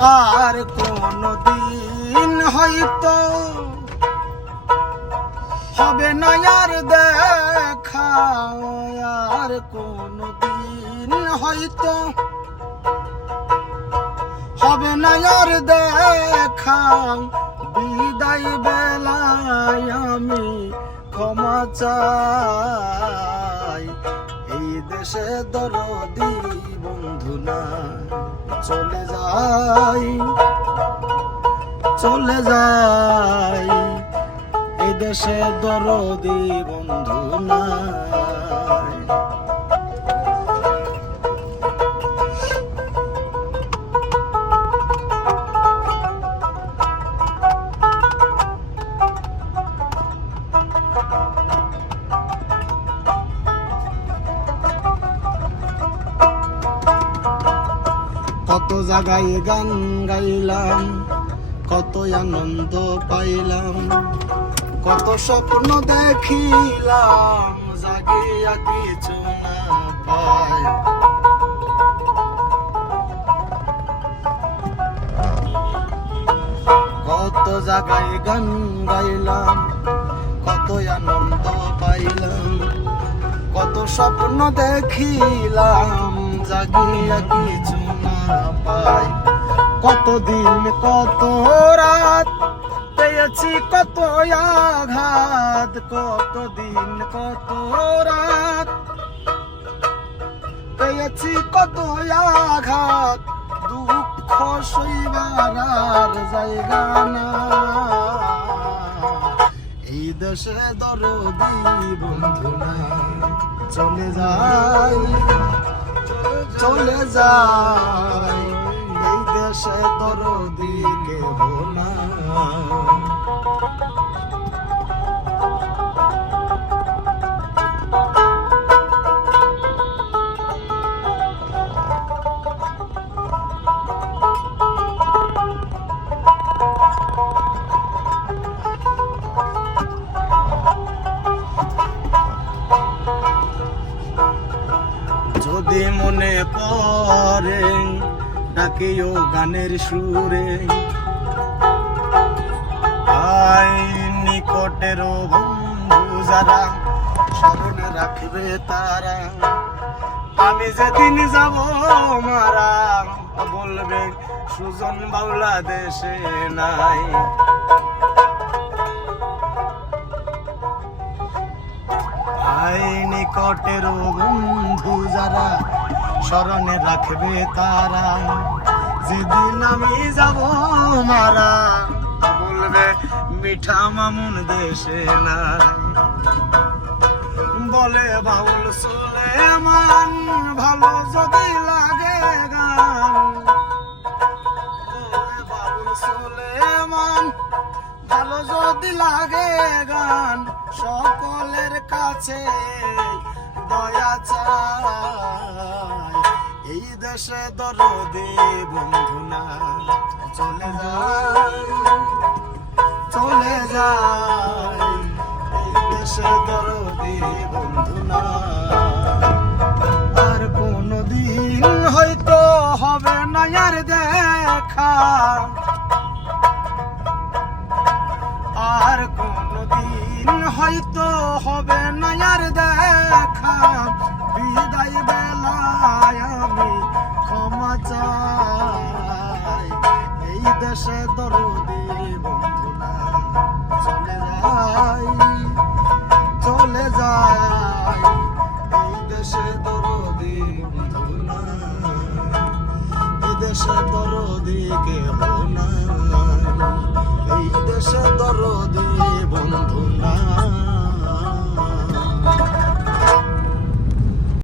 আর কোনদিন হয়তো হবে না আর দেখা, আর কোনদিন হয়তো হবে না আর দেখা। বিদায় বেলায় আমি ক্ষমা চাই, এই দেশে দরদি বন্ধু না চলে যাই, চলে যাই, এই দেশে দরদি বন্ধু নাই। কত জায়গায় গান গাইলাম, কত আনন্দ পাইলাম, কত স্বপ্ন দেখিলাম, জাগিয়া কিছু না পাই। কত জায়গায় গান গাইলাম, কত আনন্দ পাইলাম, কত স্বপ্ন দেখিলাম, জাগিয়া কিছু না পাই। কতদিন কত রাত পেয়েছি কত আঘাত, কতদিন কত রাত পেয়েছি কত আঘাত, দুঃখ সইবার আর জায়গা না, এই দেশে দরদি বন্ধু না চলে যাই, চলে যাই, এই দেশে দরদি কেহ না। যদি মনে পড়ে ডাকিও গানের সুরে, আই নিকটের বন্ধু যারা স্মরণে রাখবে তারা, আমি যেদিন যাব মারা বলবে সুজন বাউলা দেশে নাই। আই নিকটের বন্ধু যারা স্মরণে রাখবে তারা, যেদিন আমি যাব মারা বলবে মিঠা মামুন দেশে নাই। বলে বাউল সুলেমান ভালো যদি লাগে গান, বলে বাউল সুলেমান ভালো যদি লাগে গান, সকলের কাছে দয়া চাই, এই দেশে দরদি বন্ধু না চলে যাই, চলে যাই, এই দেশে দরদি বন্ধু না। আর কোনদিন হয়তো হবে না আর দেখা, আর কোনদিন হয়তো হবে না আর দেখা। বিদায় বেলায় আমি ক্ষমা চাই, এই দেশে দরদি বন্ধু না চলে যাই, চলে যাই, এই দেশে দরদি বন্ধু না, এই দেশে দরদি কেহ না, এই দেশে দরদি বন্ধু না।